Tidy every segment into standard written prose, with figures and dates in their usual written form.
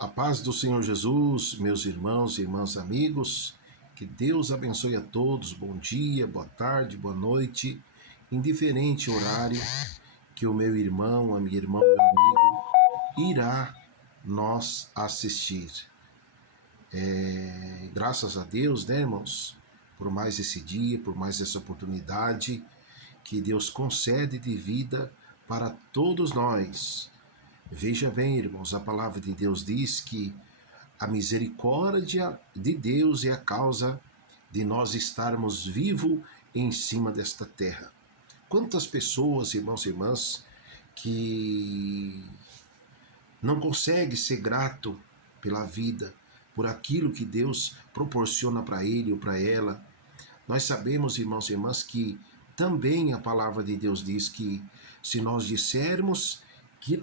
A paz do Senhor Jesus, meus irmãos e irmãs amigos, que Deus abençoe a todos, bom dia, boa tarde, boa noite, indiferente horário que o meu irmão, a minha irmã, meu amigo, irá nos assistir. Graças a Deus, né, irmãos, por mais esse dia, por mais essa oportunidade que Deus concede de vida para todos nós. Veja bem, irmãos, a palavra de Deus diz que a misericórdia de Deus é a causa de nós estarmos vivos em cima desta terra. Quantas pessoas, irmãos e irmãs, que não conseguem ser grato pela vida, por aquilo que Deus proporciona para ele ou para ela. Nós sabemos, irmãos e irmãs, que também a palavra de Deus diz que se nós dissermos que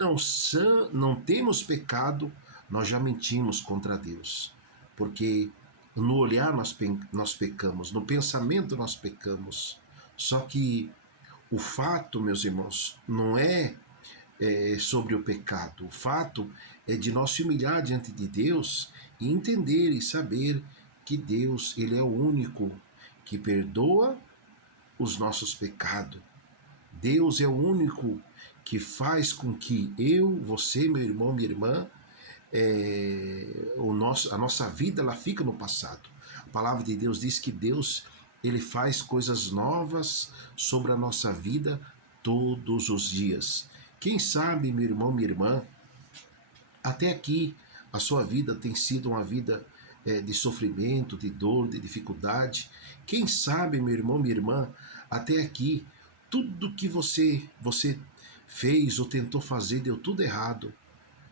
não temos pecado, nós já mentimos contra Deus. Porque no olhar nós pecamos, no pensamento nós pecamos. Só que o fato, meus irmãos, não é sobre o pecado. O fato é de nós se humilhar diante de Deus e entender e saber que Deus, ele é o único que perdoa os nossos pecados. Deus é o único que faz com que eu, você, meu irmão, minha irmã, a nossa vida ela fica no passado. A palavra de Deus diz que Deus ele faz coisas novas sobre a nossa vida todos os dias. Quem sabe, meu irmão, minha irmã, até aqui a sua vida tem sido uma vida de sofrimento, de dor, de dificuldade. Quem sabe, meu irmão, minha irmã, até aqui tudo que você fez ou tentou fazer deu tudo errado.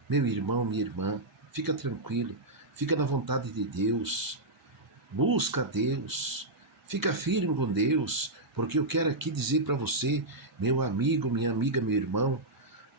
Meu irmão, minha irmã, fica tranquilo, fica na vontade de Deus, busca Deus, fica firme com Deus, porque eu quero aqui dizer para você, meu amigo, minha amiga, meu irmão,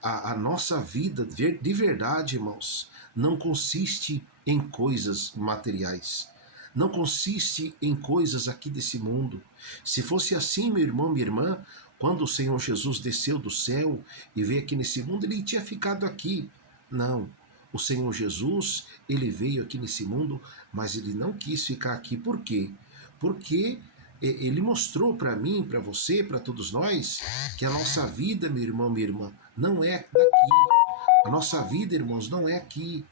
a nossa vida de verdade, irmãos, não consiste em coisas materiais, não consiste em coisas aqui desse mundo. Se fosse assim, meu irmão, minha irmã, quando o Senhor Jesus desceu do céu e veio aqui nesse mundo, ele tinha ficado aqui. Não, o Senhor Jesus, ele veio aqui nesse mundo, mas ele não quis ficar aqui. Por quê? Porque ele mostrou para mim, para você, para todos nós, que a nossa vida, meu irmão, minha irmã, não é daqui. A nossa vida, irmãos, não é aqui.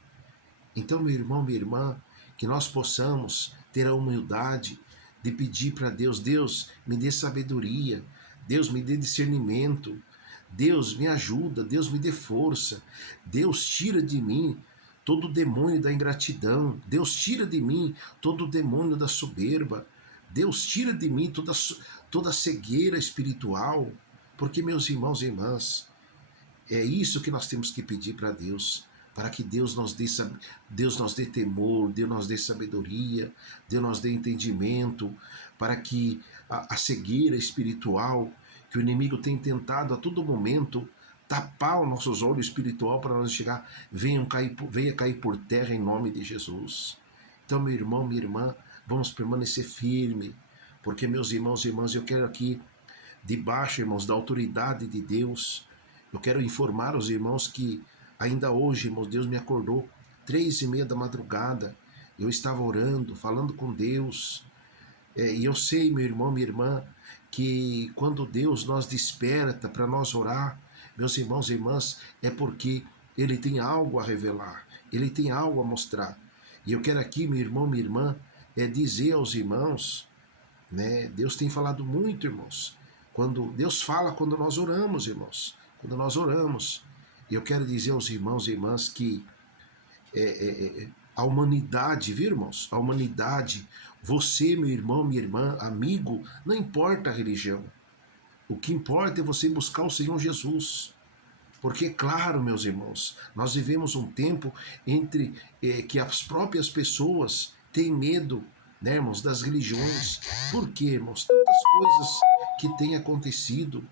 Então, meu irmão, minha irmã, que nós possamos ter a humildade de pedir para Deus, Deus, me dê sabedoria, Deus, me dê discernimento, Deus, me ajuda, Deus, me dê força, Deus, tira de mim todo o demônio da ingratidão, Deus, tira de mim todo o demônio da soberba, Deus, tira de mim toda a cegueira espiritual, porque, meus irmãos e irmãs, é isso que nós temos que pedir para Deus, para que Deus nos dê temor, Deus nos dê sabedoria, Deus nos dê entendimento, para que a cegueira espiritual que o inimigo tem tentado a todo momento tapar os nossos olhos espiritual para nós chegar, venha cair por terra em nome de Jesus. Então, meu irmão, minha irmã, vamos permanecer firme, porque, meus irmãos e irmãs, eu quero aqui, debaixo, irmãos, da autoridade de Deus, eu quero informar os irmãos que ainda hoje, irmãos, Deus me acordou 3:30 da madrugada, eu estava orando, falando com Deus, e eu sei, meu irmão, minha irmã, que quando Deus nos desperta para nós orar, meus irmãos e irmãs, é porque Ele tem algo a revelar, Ele tem algo a mostrar. E eu quero aqui, meu irmão, minha irmã, dizer aos irmãos, né? Deus tem falado muito, irmãos. Deus fala quando nós oramos, irmãos. Quando nós oramos. E eu quero dizer aos irmãos e irmãs que a humanidade, viu, irmãos? A humanidade, você, meu irmão, minha irmã, amigo, não importa a religião. O que importa é você buscar o Senhor Jesus. Porque, claro, meus irmãos, nós vivemos um tempo que as próprias pessoas têm medo, né, irmãos, das religiões. Por quê, irmãos? Tantas coisas que têm acontecido.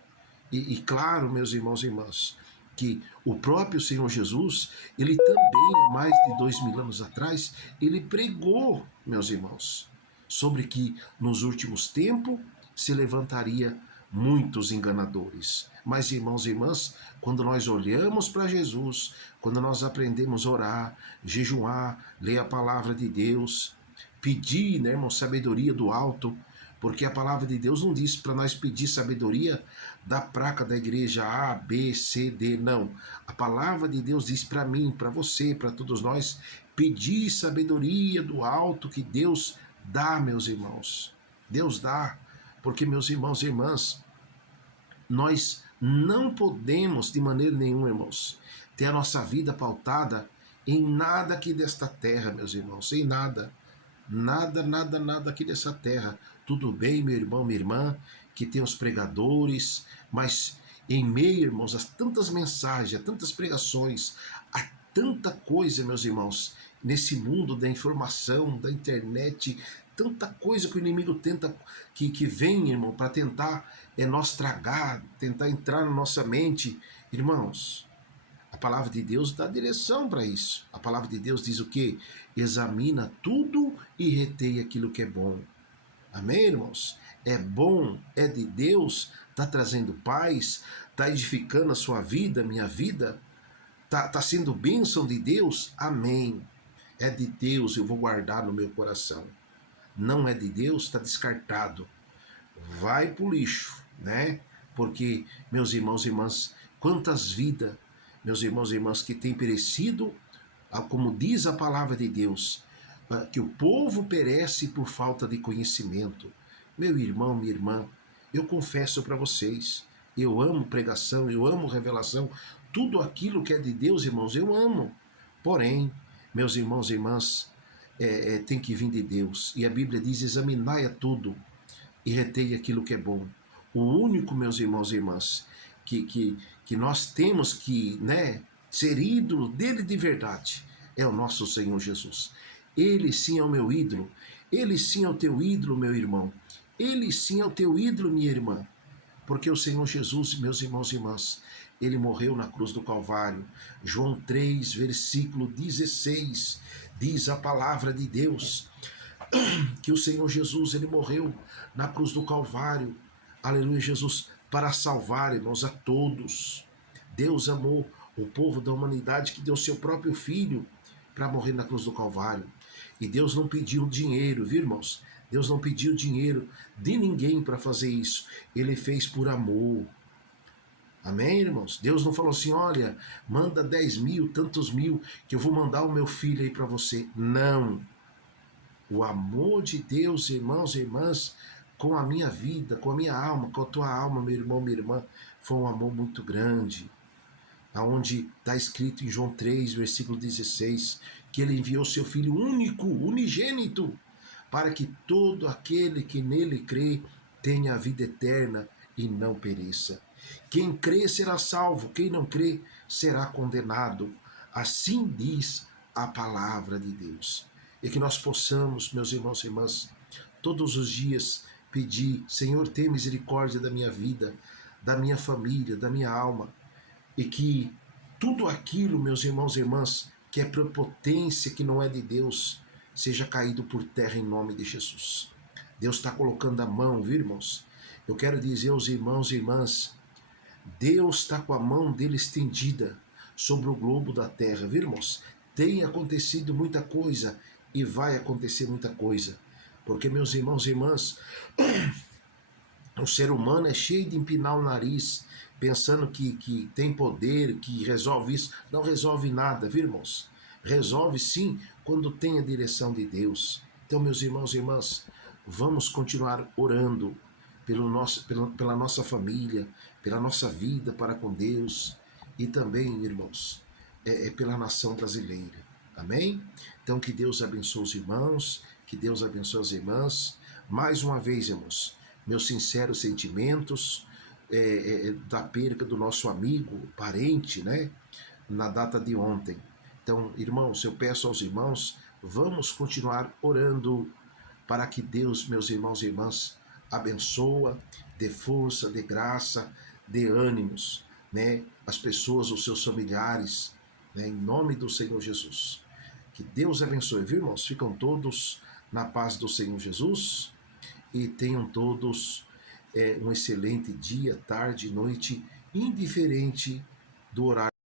E claro, meus irmãos e irmãs, que o próprio Senhor Jesus, ele também, há mais de 2000 anos atrás, ele pregou, meus irmãos, sobre que nos últimos tempos se levantaria muitos enganadores. Mas, irmãos e irmãs, quando nós olhamos para Jesus, quando nós aprendemos a orar, jejuar, ler a palavra de Deus, pedir, né, irmão, sabedoria do alto, porque a palavra de Deus não diz para nós pedir sabedoria da placa da igreja A, B, C, D, não. A palavra de Deus diz para mim, para você, para todos nós, pedir sabedoria do alto que Deus dá, meus irmãos. Deus dá, porque, meus irmãos e irmãs, nós não podemos, de maneira nenhuma, irmãos, ter a nossa vida pautada em nada aqui desta terra, meus irmãos, em nada. Nada, nada, nada aqui dessa terra. Tudo bem, meu irmão, minha irmã, que tem os pregadores, mas em meio, irmãos, a tantas mensagens, a tantas pregações, a tanta coisa, meus irmãos, nesse mundo da informação, da internet, tanta coisa que o inimigo tenta, que vem, irmão, para tentar nós tragar, tentar entrar na nossa mente. Irmãos, a palavra de Deus dá direção para isso. A palavra de Deus diz o quê? Examina tudo e retém aquilo que é bom. Amém, irmãos? É bom, é de Deus, está trazendo paz, está edificando a sua vida, minha vida, está sendo bênção de Deus? Amém. É de Deus, eu vou guardar no meu coração. Não é de Deus, está descartado. Vai para o lixo, né? Porque, meus irmãos e irmãs, quantas vidas, meus irmãos e irmãs, que têm perecido, como diz a palavra de Deus, que o povo perece por falta de conhecimento. Meu irmão, minha irmã, eu confesso para vocês, eu amo pregação, eu amo revelação, tudo aquilo que é de Deus, irmãos, eu amo. Porém, meus irmãos e irmãs, tem que vir de Deus. E a Bíblia diz, examinai a tudo e retei aquilo que é bom. O único, meus irmãos e irmãs, que nós temos que, né, ser ídolo dele de verdade, é o nosso Senhor Jesus. Ele sim é o meu ídolo. Ele sim é o teu ídolo, meu irmão. Ele sim é o teu ídolo, minha irmã. Porque o Senhor Jesus, meus irmãos e irmãs, ele morreu na cruz do Calvário. João 3, versículo 16, diz a palavra de Deus que o Senhor Jesus, ele morreu na cruz do Calvário. Aleluia, Jesus, para salvar, irmãos, a todos. Deus amou o povo da humanidade que deu seu próprio filho para morrer na cruz do Calvário. E Deus não pediu dinheiro, viu, irmãos? Deus não pediu dinheiro de ninguém para fazer isso. Ele fez por amor. Amém, irmãos? Deus não falou assim, olha, manda 10 mil, tantos mil, que eu vou mandar o meu filho aí para você. Não. O amor de Deus, irmãos e irmãs, com a minha vida, com a minha alma, com a tua alma, meu irmão, minha irmã, foi um amor muito grande. Aonde está escrito em João 3, versículo 16, que ele enviou seu Filho único, unigênito, para que todo aquele que nele crê tenha a vida eterna e não pereça. Quem crê será salvo, quem não crê será condenado. Assim diz a palavra de Deus. E que nós possamos, meus irmãos e irmãs, todos os dias pedir, Senhor, tem misericórdia da minha vida, da minha família, da minha alma, e que tudo aquilo, meus irmãos e irmãs, que é prepotência, que não é de Deus, seja caído por terra em nome de Jesus. Deus está colocando a mão, viu, irmãos? Eu quero dizer aos irmãos e irmãs, Deus está com a mão dele estendida sobre o globo da terra, viu, irmãos? Tem acontecido muita coisa e vai acontecer muita coisa. Porque, meus irmãos e irmãs, o ser humano é cheio de empinar o nariz, pensando que tem poder, que resolve isso. Não resolve nada, viu, irmãos? Resolve sim quando tem a direção de Deus. Então, meus irmãos e irmãs, vamos continuar orando pela nossa família, pela nossa vida para com Deus e também, irmãos, pela nação brasileira. Amém? Então, que Deus abençoe os irmãos, que Deus abençoe as irmãs. Mais uma vez, irmãos, meus sinceros sentimentos da perda do nosso amigo, parente, né, na data de ontem. Então, irmãos, eu peço aos irmãos, vamos continuar orando para que Deus, meus irmãos e irmãs, abençoa, dê força, dê graça, dê ânimos, né, as pessoas, os seus familiares, né, em nome do Senhor Jesus. Que Deus abençoe, viu, irmãos? Ficam todos na paz do Senhor Jesus e tenham todos um excelente dia, tarde, noite. indiferente do horário